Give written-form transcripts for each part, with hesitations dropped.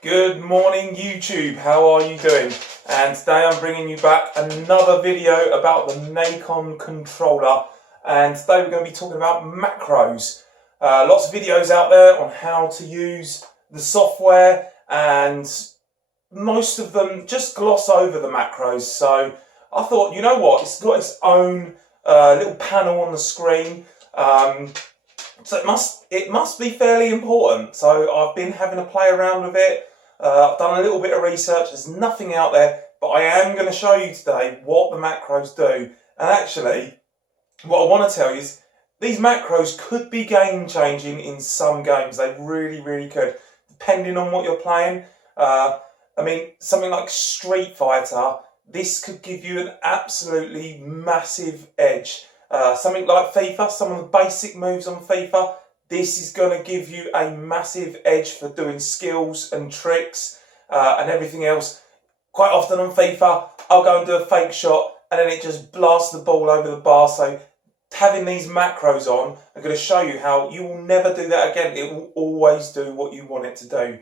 Good morning YouTube, how are you doing? And today I'm bringing you back another video about the NACON controller, and today we're going to be talking about macros. Lots of videos out there on how to use the software, and most of them just gloss over the macros. So I thought, you know what, it's got its own little panel on the screen. So it must be fairly important. So I've been having a play around with it. I've done a little bit of research. There's nothing out there, but I am going to show you today what the macros do. And actually, what I want to tell you is these macros could be game changing in some games. They really, really could, depending on what you're playing. I mean, something like Street Fighter, this could give you an absolutely massive edge. Something like FIFA, some of the basic moves on FIFA, this is going to give you a massive edge for doing skills and tricks and everything else. Quite often on FIFA, I'll go and do a fake shot and then it just blasts the ball over the bar. So having these macros on, I'm going to show you how you will never do that again. It will always do what you want it to do.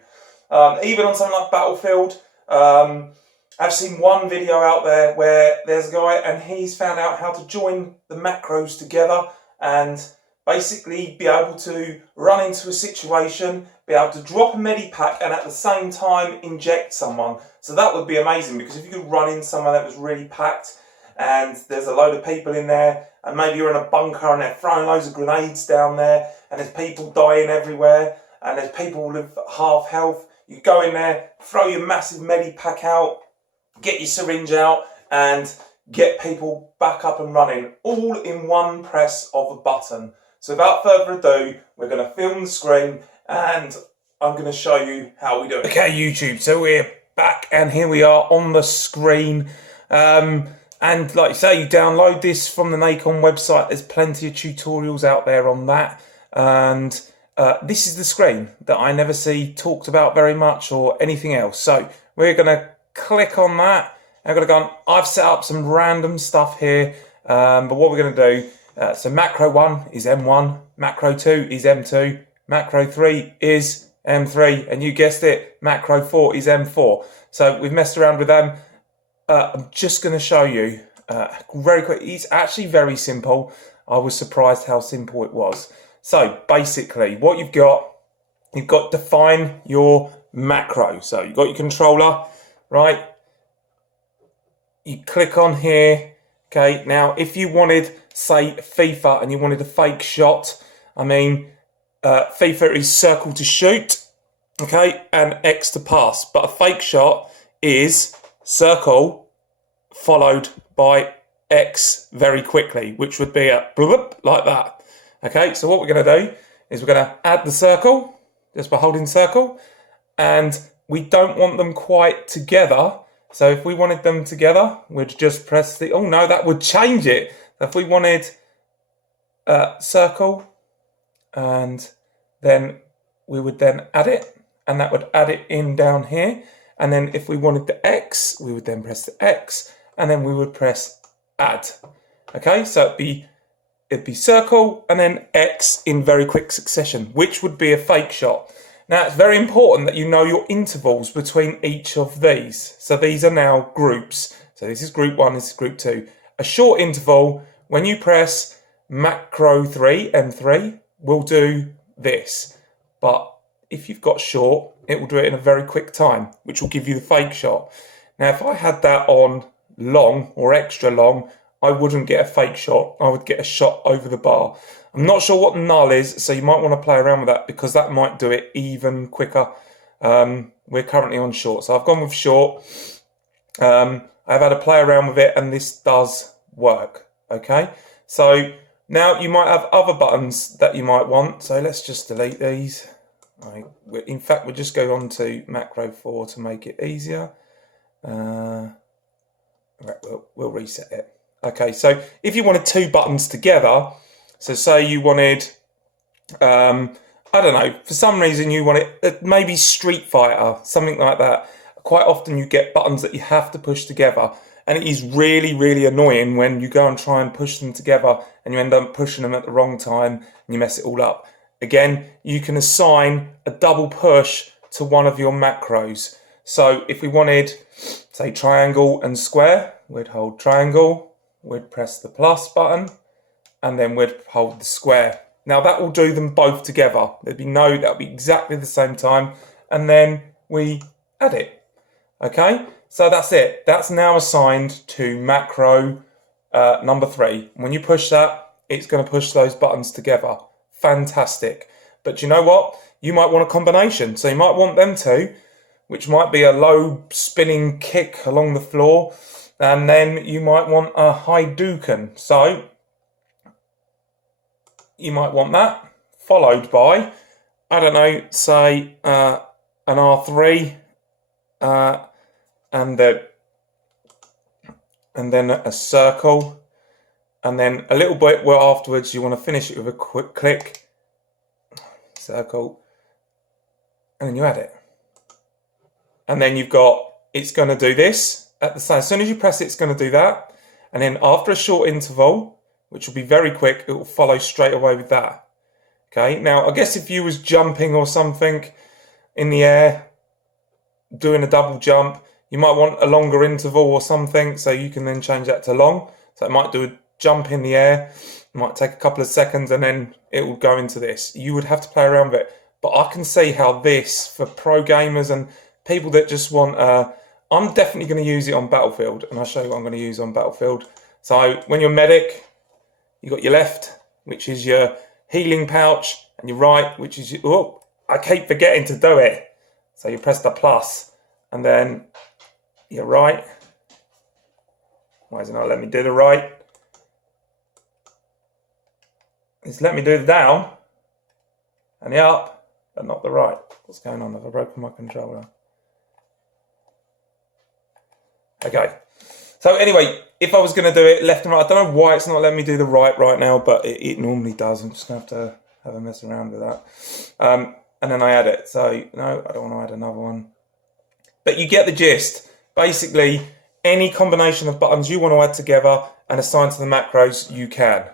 Even on something like Battlefield, I've seen one video out there where there's a guy and he's found out how to join the macros together and basically be able to run into a situation, be able to drop a medipack and at the same time inject someone. So that would be amazing, because if you could run in somewhere that was really packed and there's a load of people in there, and maybe you're in a bunker and they're throwing loads of grenades down there and there's people dying everywhere and there's people with half health, you go in there, throw your massive medipack out, get your syringe out and get people back up and running, all in one press of a button. So without further ado, we're going to film the screen and I'm going to show you how we do it. Okay YouTube, so we're back and here we are on the screen. And like you say, you download this from the NACON website. There's plenty of tutorials out there on that. And this is the screen that I never see talked about very much or anything else. So we're going to click on that. I'm going to go on. I've set up some random stuff here, but what we're going to do, so macro 1 is M1, macro 2 is M2, macro 3 is M3, and you guessed it, macro 4 is M4. So we've messed around with them. I'm just going to show you very quick. It's actually very simple. I was surprised how simple it was. So basically what you've got define your macro. So you've got your controller, right? You click on here. Okay, now if you wanted, say, FIFA and you wanted a fake shot, I mean, FIFA is circle to shoot, okay, and X to pass. But a fake shot is circle followed by X very quickly, which would be a bloop like that. Okay, so what we're going to do is we're going to add the circle just by holding circle, and we don't want them quite together. So if we wanted them together, we'd just press the, oh no, that would change it. If we wanted circle, and then we would then add it, and that would add it in down here. And then if we wanted the X, we would then press the X, and then we would press add. Okay, so it'd be circle and then X in very quick succession, which would be a fake shot. Now, it's very important that you know your intervals between each of these. So these are now groups. So this is group 1, this is group 2. A short interval, when you press macro 3, M3, will do this. But if you've got short, it will do it in a very quick time, which will give you the fake shot. Now, if I had that on long or extra long, I wouldn't get a fake shot. I would get a shot over the bar. I'm not sure what null is, so you might want to play around with that because that might do it even quicker. We're currently on short, so I've gone with short. I've had a play around with it and this does work, okay? So now you might have other buttons that you might want, so let's just delete these. In fact, we'll just go on to macro 4 to make it easier. Right, we'll reset it. Okay, so if you wanted 2 buttons together, so say you wanted, I don't know, for some reason you wanted maybe Street Fighter, something like that. Quite often you get buttons that you have to push together, and it is really, really annoying when you go and try and push them together and you end up pushing them at the wrong time and you mess it all up. Again, you can assign a double push to one of your macros. So if we wanted, say, triangle and square, we'd hold triangle, we'd press the plus button, and then we'd hold the square. Now that will do them both together. That'll be exactly the same time, and then we add it. Okay, so that's it. That's now assigned to macro number 3. When you push that, it's going to push those buttons together. Fantastic. But you know what? You might want a combination. So you might want them two, which might be a low spinning kick along the floor, and then you might want a Hadouken. So you might want that, followed by, I don't know, say an R3, and then a circle, and then a little bit where afterwards you want to finish it with a quick click, circle, and then you add it. And then you've got, it's going to do this at the same, as soon as you press it, it's going to do that. And then after a short interval, which will be very quick, it will follow straight away with that. Okay, now I guess if you was jumping or something in the air, doing a double jump, you might want a longer interval or something, so you can then change that to long. So it might do a jump in the air, it might take a couple of seconds, and then it will go into this. You would have to play around with it. But I can see how this, for pro gamers and people that just want, I'm definitely going to use it on Battlefield, and I'll show you what I'm going to use on Battlefield. So when you're medic, you've got your left, which is your healing pouch, and your right, which is your, oh, I keep forgetting to do it. So you press the plus, and then your right. Why is it not letting me do the right? It's let me do the down and the up, but not the right. What's going on? Have I broken my controller? Okay. So anyway, if I was going to do it left and right, I don't know why it's not letting me do the right now, but it normally does. I'm just going to have a mess around with that. And then I add it. So no, I don't want to add another one. But you get the gist. Basically, any combination of buttons you want to add together and assign to the macros, you can.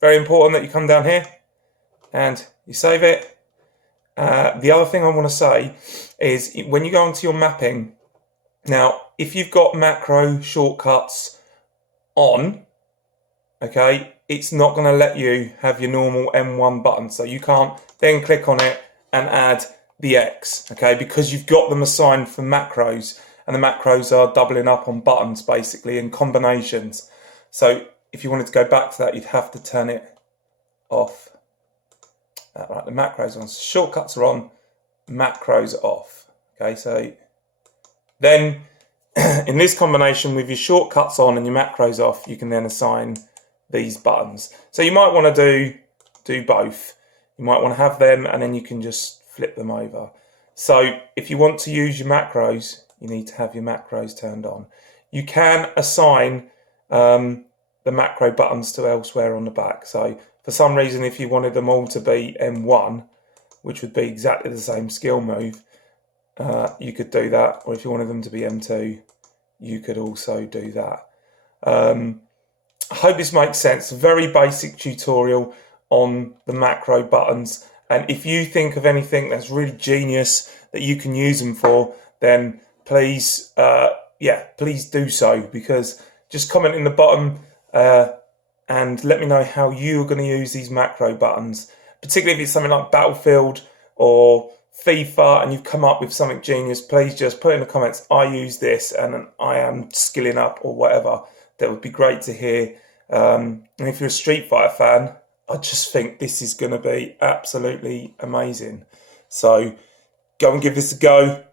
Very important that you come down here and you save it. The other thing I want to say is when you go into your mapping, now, if you've got macro shortcuts on, okay, it's not going to let you have your normal M1 button. So you can't then click on it and add the X, okay, because you've got them assigned for macros, and the macros are doubling up on buttons basically in combinations. So if you wanted to go back to that, you'd have to turn it off. Right, the macros are on, so shortcuts are on, macros are off. Okay, so then in this combination with your shortcuts on and your macros off, you can then assign these buttons. So you might want to do both. You might want to have them and then you can just flip them over. So if you want to use your macros, you need to have your macros turned on. You can assign the macro buttons to elsewhere on the back. So for some reason, if you wanted them all to be M1, which would be exactly the same skill move, you could do that. Or if you wanted them to be M2, you could also do that. I hope this makes sense. A very basic tutorial on the macro buttons. And if you think of anything that's really genius that you can use them for, then please, please do so, because just comment in the bottom and let me know how you're going to use these macro buttons, particularly if it's something like Battlefield or FIFA and you've come up with something genius. Please just put in the comments, I use this and I am skilling up or whatever. That would be great to hear. And if you're a Street Fighter fan, I just think this is going to be absolutely amazing. So go and give this a go.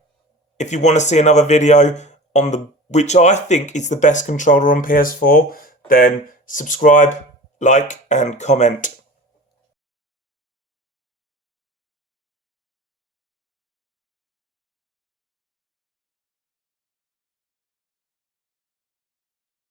If you want to see another video on which I think is the best controller on PS4, then subscribe, like and comment.